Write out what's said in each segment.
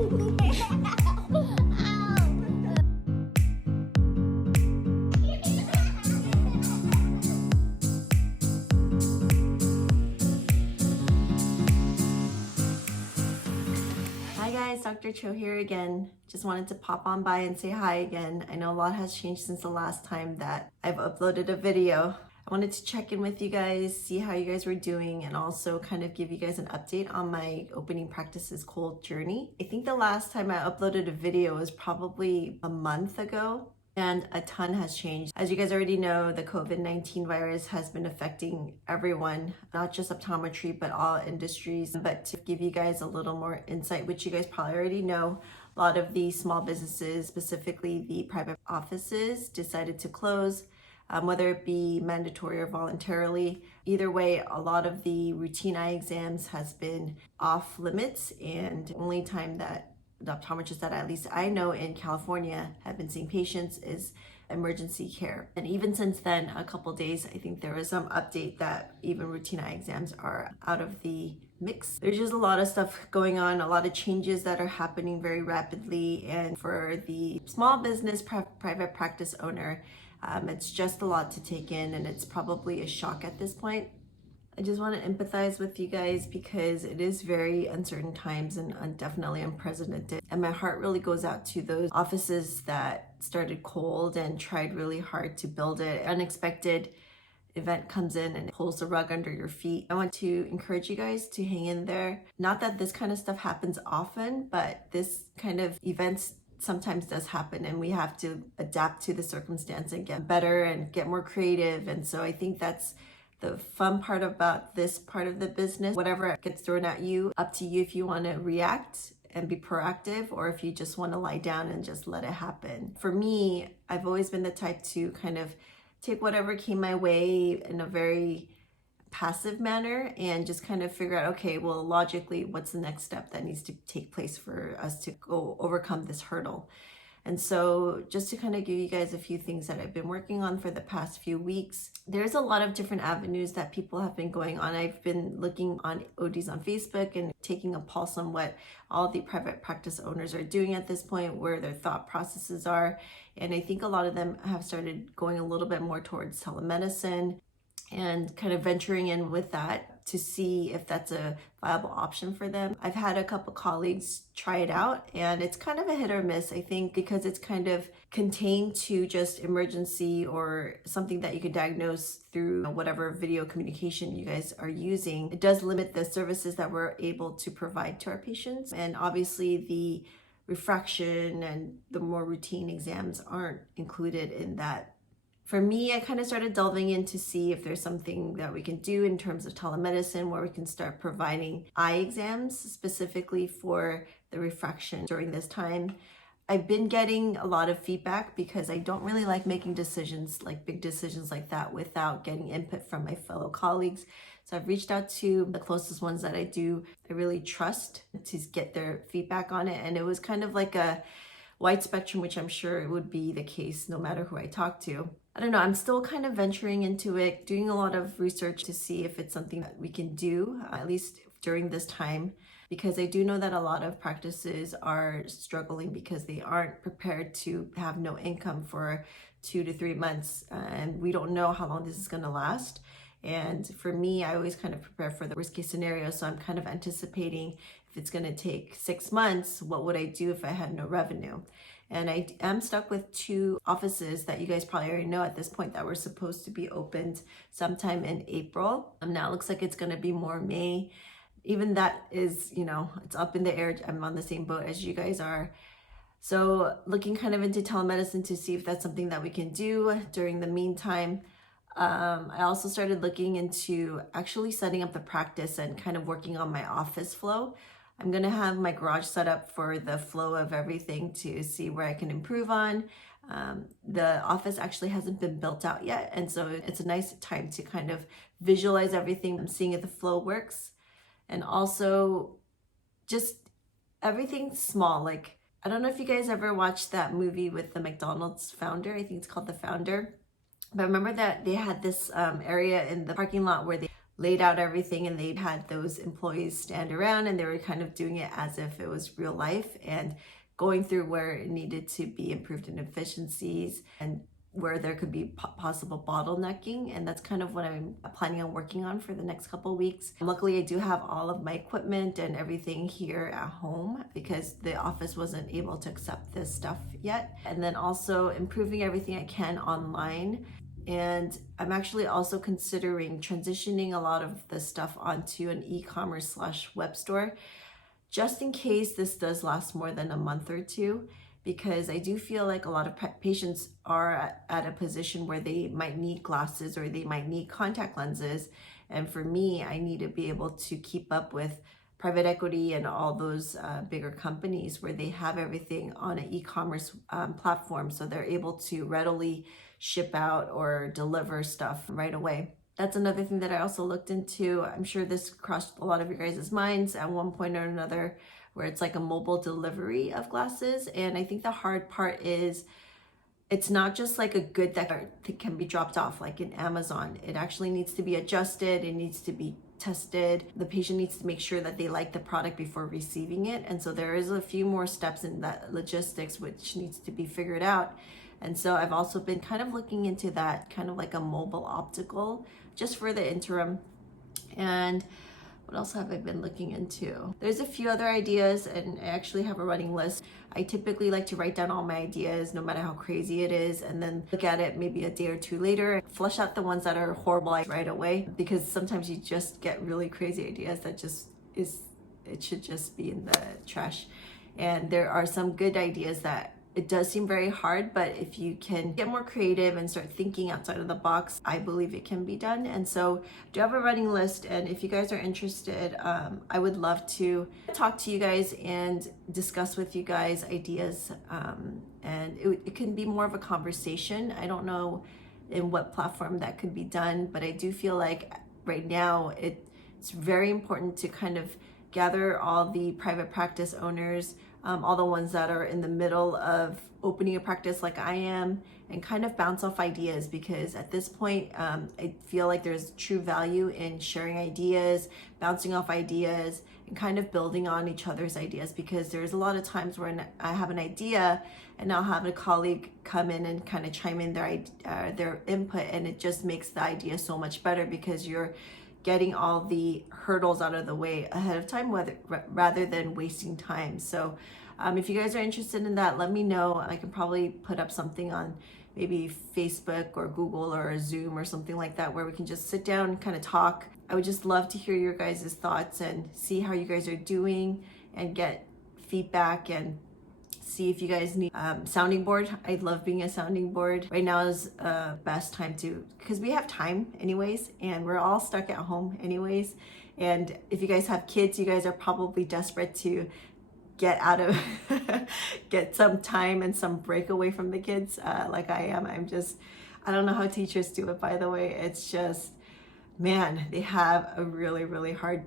Hi guys, Dr. Cho here again. Just wanted to pop on by and say hi again. I know a lot has changed since the last time that I've uploaded a video. I wanted to check in with you guys, see how you guys were doing, and also kind of give you guys an update on my opening practice's cold journey. I think the last time I uploaded a video was probably a month ago, and a ton has changed. As you guys already know, the COVID-19 virus has been affecting everyone, not just optometry, but all industries. But to give you guys a little more insight, which you guys probably already know, a lot of the small businesses, specifically the private offices, decided to close, whether it be mandatory or voluntarily. Either way, a lot of the routine eye exams has been off limits, and the only time that the optometrists that at least I know in California have been seeing patients is emergency care. And even since then, a couple days, I think there was some update that even routine eye exams are out of the mix. There's just a lot of stuff going on, a lot of changes that are happening very rapidly. And for the small business private practice owner, it's just a lot to take in, and it's probably a shock at this point. I just want to empathize with you guys because it is very uncertain times and definitely unprecedented. And my heart really goes out to those offices that started cold and tried really hard to build it. Unexpected event comes in and pulls the rug under your feet. I want to encourage you guys to hang in there. Not that this kind of stuff happens often, but this kind of events sometimes does happen, and we have to adapt to the circumstance and get better and get more creative. And so I think that's the fun part about this part of the business. Whatever gets thrown at you, up to you if you want to react and be proactive, or if you just want to lie down and just let it happen. For me, I've always been the type to kind of take whatever came my way in a very passive manner and just kind of figure out, okay, well, logically, what's the next step that needs to take place for us to go overcome this hurdle? And so just to kind of give you guys a few things that I've been working on for the past few weeks, there's a lot of different avenues that people have been going on. I've been looking on ODs on Facebook and taking a pulse on what all the private practice owners are doing at this point, where their thought processes are. And I think a lot of them have started going a little bit more towards telemedicine and kind of venturing in with that to see if that's a viable option for them. I've had a couple colleagues try it out, and it's kind of a hit or miss, I think, because it's kind of contained to just emergency or something that you could diagnose through whatever video communication you guys are using. It does limit the services that we're able to provide to our patients, and obviously the refraction and the more routine exams aren't included in that. For me, I kind of started delving in to see if there's something that we can do in terms of telemedicine where we can start providing eye exams specifically for the refraction during this time. I've been getting a lot of feedback because I don't really like making decisions, like big decisions like that, without getting input from my fellow colleagues. So I've reached out to the closest ones that I really trust to get their feedback on it. And it was kind of like a wide spectrum, which I'm sure it would be the case no matter who I talk to. I don't know, I'm still kind of venturing into it, doing a lot of research to see if it's something that we can do, at least during this time, because I do know that a lot of practices are struggling because they aren't prepared to have no income for 2 to 3 months, and we don't know how long this is going to last. And for me, I always kind of prepare for the worst case scenario, so I'm kind of anticipating if it's going to take 6 months, what would I do if I had no revenue? And I am stuck with 2 offices that you guys probably already know at this point that were supposed to be opened sometime in April. Now it looks like it's going to be more May. Even that is, it's up in the air. I'm on the same boat as you guys are. So looking kind of into telemedicine to see if that's something that we can do during the meantime. I also started looking into actually setting up the practice and kind of working on my office flow. I'm going to have my garage set up for the flow of everything to see where I can improve on. The office actually hasn't been built out yet, and so it's a nice time to kind of visualize everything. I'm seeing if the flow works, and also just everything small. Like, I don't know if you guys ever watched that movie with the McDonald's founder. I think it's called The Founder. But remember that they had this area in the parking lot where they laid out everything, and they had those employees stand around and they were kind of doing it as if it was real life and going through where it needed to be improved in efficiencies and where there could be possible bottlenecking. And that's kind of what I'm planning on working on for the next couple of weeks. Luckily, I do have all of my equipment and everything here at home because the office wasn't able to accept this stuff yet. And then also improving everything I can online. And I'm actually also considering transitioning a lot of the stuff onto an e-commerce / web store, just in case this does last more than a month or two, because I do feel like a lot of patients are at a position where they might need glasses or they might need contact lenses. And for me, I need to be able to keep up with private equity and all those bigger companies where they have everything on an e-commerce platform, so they're able to readily ship out or deliver stuff right away. That's another thing that I also looked into. I'm sure this crossed a lot of your guys' minds at one point or another, where it's like a mobile delivery of glasses. And I think the hard part is it's not just like a good that can be dropped off like in Amazon. It actually needs to be adjusted. It needs to be tested. The patient needs to make sure that they like the product before receiving it. And so there is a few more steps in that logistics which needs to be figured out. And so I've also been kind of looking into that, kind of like a mobile optical, just for the interim. And what else have I been looking into? There's a few other ideas, and I actually have a running list. I typically like to write down all my ideas, no matter how crazy it is, and then look at it maybe a day or two later, flush out the ones that are horrible right away, because sometimes you just get really crazy ideas that it should just be in the trash. And there are some good ideas that it does seem very hard, but if you can get more creative and start thinking outside of the box, I believe it can be done. And so I do have a running list, and if you guys are interested, I would love to talk to you guys and discuss with you guys ideas, and it can be more of a conversation. I don't know in what platform that could be done, but I do feel like right now it's very important to kind of gather all the private practice owners, all the ones that are in the middle of opening a practice like I am, and kind of bounce off ideas, because at this point I feel like there's true value in sharing ideas, bouncing off ideas, and kind of building on each other's ideas, because there's a lot of times when I have an idea and I'll have a colleague come in and kind of chime in their input, and it just makes the idea so much better because you're getting all the hurdles out of the way ahead of time, rather than wasting time. So if you guys are interested in that, let me know. I can probably put up something on maybe Facebook or Google or Zoom or something like that, where we can just sit down and kind of talk. I would just love to hear your guys' thoughts and see how you guys are doing and get feedback, and see if you guys need sounding board. I love being a sounding board. Right now is best time to, because we have time anyways, and we're all stuck at home anyways. And if you guys have kids, you guys are probably desperate to get out of get some time and some break away from the kids, like I am. I don't know how teachers do it, by the way. It's just, man, they have a really hard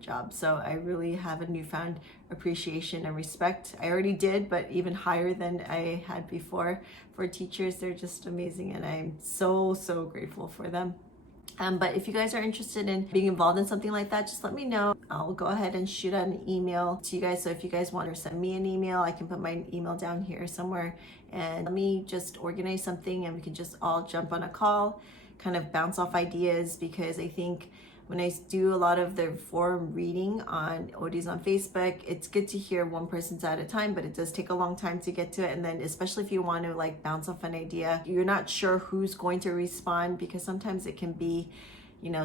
job. So I really have a newfound appreciation and respect. I already did, but even higher than I had before for teachers. They're just amazing, and I'm so grateful for them. But if you guys are interested in being involved in something like that, just let me know. I'll go ahead and shoot out an email to you guys. So if you guys want to send me an email, I can put my email down here somewhere, and let me just organize something, and we can just all jump on a call, kind of bounce off ideas. Because I think when I do a lot of the forum reading on ODs on Facebook, it's good to hear one person's at a time, but it does take a long time to get to it. And then especially if you want to like bounce off an idea, you're not sure who's going to respond, because sometimes it can be,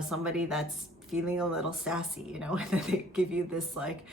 somebody that's feeling a little sassy, and then they give you this like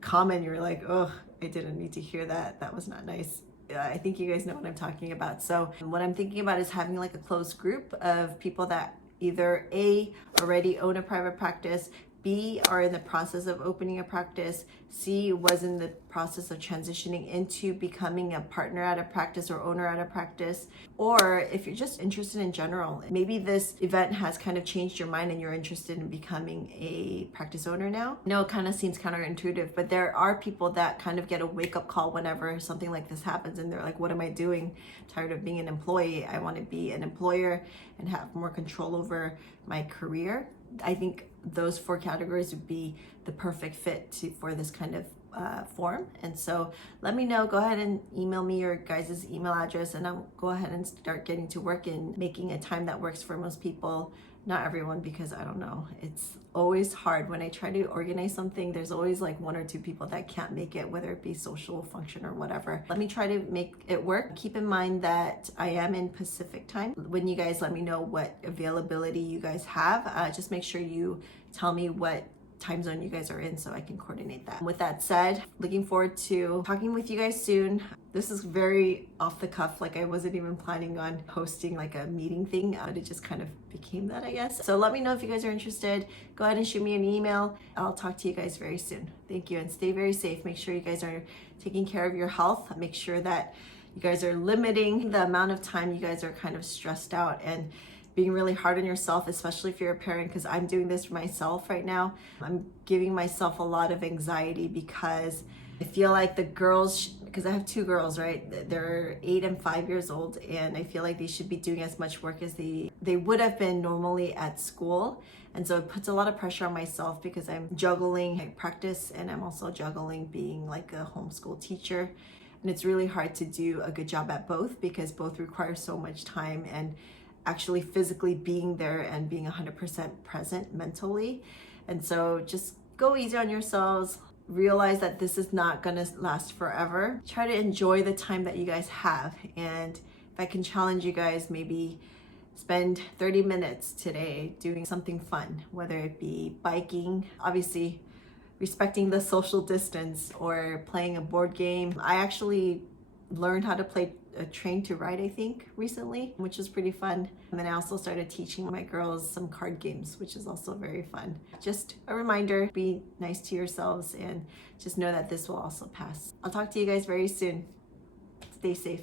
comment, you're like, oh, I didn't need to hear that. That was not nice. I think you guys know what I'm talking about. So what I'm thinking about is having like a closed group of people that either A, already own a private practice, B are in the process of opening a practice, C was in the process of transitioning into becoming a partner at a practice or owner at a practice, or if you're just interested in general, maybe this event has kind of changed your mind and you're interested in becoming a practice owner now. I know it kind of seems counterintuitive, but there are people that kind of get a wake-up call whenever something like this happens and they're like, what am I doing? I'm tired of being an employee. I want to be an employer and have more control over my career. I think those 4 categories would be the perfect fit for this kind of form. And so let me know. Go ahead and email me your guys' email address and I'll go ahead and start getting to work in making a time that works for most people. Not everyone, because I don't know. It's always hard when I try to organize something. There's always like 1 or 2 people that can't make it, whether it be social function or whatever. Let me try to make it work. Keep in mind that I am in Pacific time. When you guys let me know what availability you guys have, just make sure you tell me what time zone you guys are in so I can coordinate that. With that said, looking forward to talking with you guys soon. This is very off the cuff, like I wasn't even planning on hosting like a meeting thing. It just kind of became that, I guess. So let me know if you guys are interested. Go ahead and shoot me an email. I'll talk to you guys very soon. Thank you, and stay very safe. Make sure you guys are taking care of your health. Make sure that you guys are limiting the amount of time you guys are kind of stressed out and being really hard on yourself, especially if you're a parent, because I'm doing this for myself right now. I'm giving myself a lot of anxiety because I feel like the girls, because I have 2 girls, right? They're 8 and 5 years old, and I feel like they should be doing as much work as they would have been normally at school. And so it puts a lot of pressure on myself because I'm juggling practice and I'm also juggling being like a homeschool teacher. And it's really hard to do a good job at both because both require so much time and actually physically being there and being 100% present mentally. And so just go easy on yourselves. Realize that this is not gonna last forever. Try to enjoy the time that you guys have. And if I can challenge you guys, maybe spend 30 minutes today doing something fun, whether it be biking, obviously respecting the social distance, or playing a board game. I actually learned how to play a train to ride, I think, recently, which is pretty fun. And then I also started teaching my girls some card games, which is also very fun. Just a reminder, be nice to yourselves and just know that this will also pass. I'll talk to you guys very soon. Stay safe.